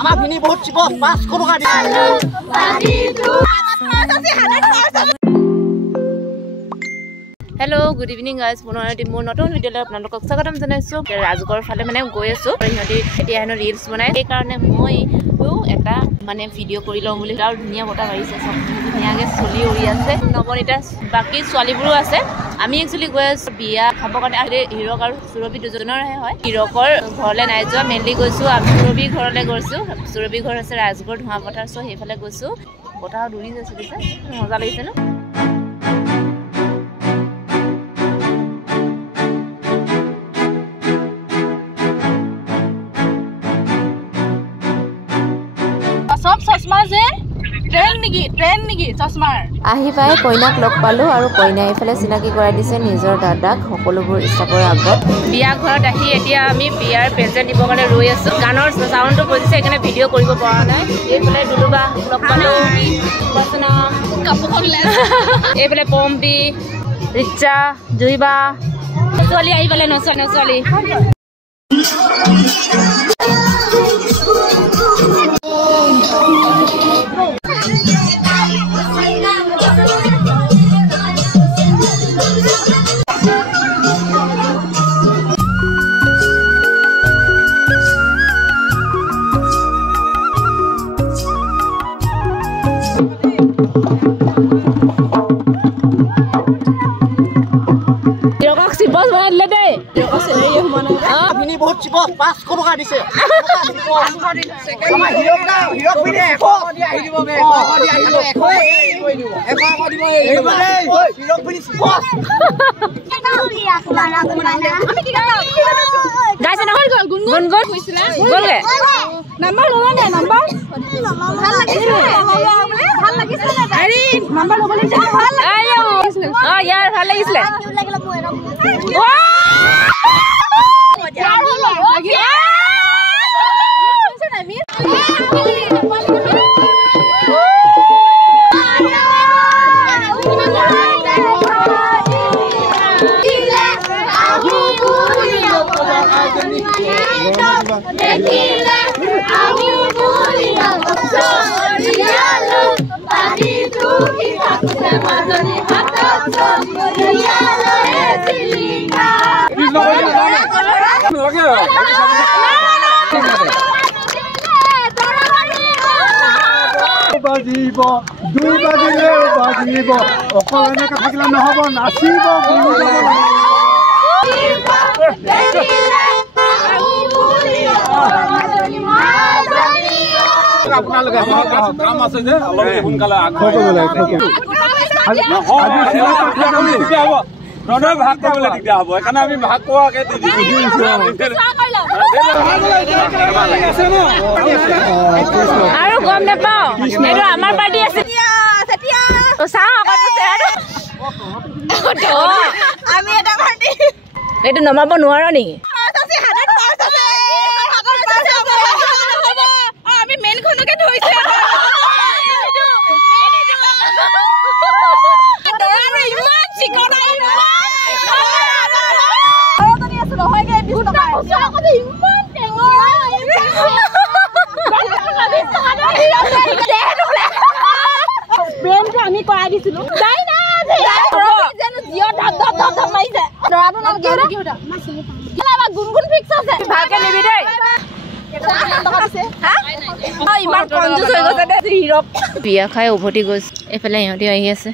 আমাৰ ভিনি বহুত চিপ পাস কৰো গাড়ী Hello, good evening guys. মোৰ নতুন ভিডিঅ'লৈ আপোনালোকক স্বাগতম জনাইছো। ৰাজগড় ফালে মানে গৈ আছো। ইহঁতি এতিয়া হেনো ৰিলছ বনাই। এই কাৰণে মই এটা মানে ভিডিঅ' কৰি লওঁ বুলি আৰু ধুনীয়া বটা মাৰিছে সব ধুনীয়াকৈ চলি উৰি আছে। নৱনীতা বাকী ছোৱালীবোৰো আছে। আমি একচুৱেলি গৈ আছো বিয়া খাব কাৰণে হিৰক আৰু সুৰভি দুজনৰহে হয়। হিৰকৰ ঘৰলৈ নাই যোৱা মেইনলি গৈছো আমি সুৰভিৰ ঘৰলৈ গৈছো। সুৰভিৰ ঘৰ আছে ৰাজগড় ধোঁৱা পথাৰ চ' সেইফালে গৈছো। বতাহ উৰি আছে দিছে মজা লাগিছে ন। সব চশমা যে ট্ৰেন নিকি চশমাৰ আহি পাই কইনাক লগ পালো আৰু কইনা এইফালে চিনাকি কৰাই দিছে নিজৰ দাদাক সকলোবোৰ ষ্টাফৰ আগত। বিয়া ঘৰত আহি এতিয়া আমি বিয়াৰ প্ৰেজেন্ট দিব কাৰণে ৰৈ আছো। গানৰ সাউন্ডটো বজিছে সেইকাৰণে ভিডিঅ' কৰিব পৰা নাই। এইফালে দুলুবা লগ পালো বসনা কাপোৰখন এইফালে পম্পি ৰিচা জুইবা ছোৱালী আহি পালে নছোৱালী বস বনাই দিলে দেই ভিনি বহুত চিপ পাস কৰো গাড়ী দিছে আমাৰ হিৰক ভিনি আহি দিব বে হিৰক ভিনি চিপ গাইছে নহল গল গুনগুন কৈছিলে গলগে নাম্বাৰ ললা নে নাম্বাৰ ভাল লাগিছিল আৰে নাম্বাৰ লবলে ভাল লাগিছিল ইয়াৰ ভাল লাগিছিল বাজিব দুই বাজিলে বাজিব অকল এনেকে থাকিলে নহব নাচিব আপোনালোকে কাম আছে যে অলপ সোনকালে ভাগ পাবলৈ দিগদাৰ হ'ব সেইকাৰণে আমি ভাগ পোৱাকে দি দিছো আৰু গম নাপাও এইটো আমাৰ পাৰ্টি আছে আমি এটা পাৰ্টি এইটো নমাব নোৱাৰ নেকি আমি মেইনখনকে ধৰিছে আমি কৰাই দিছিলো গুণগুণ ফিক্স আছে ভালকে নিবি দেই বিয়া খাই উভতি গৈছে এইফালে ইহঁতি আহি আছে।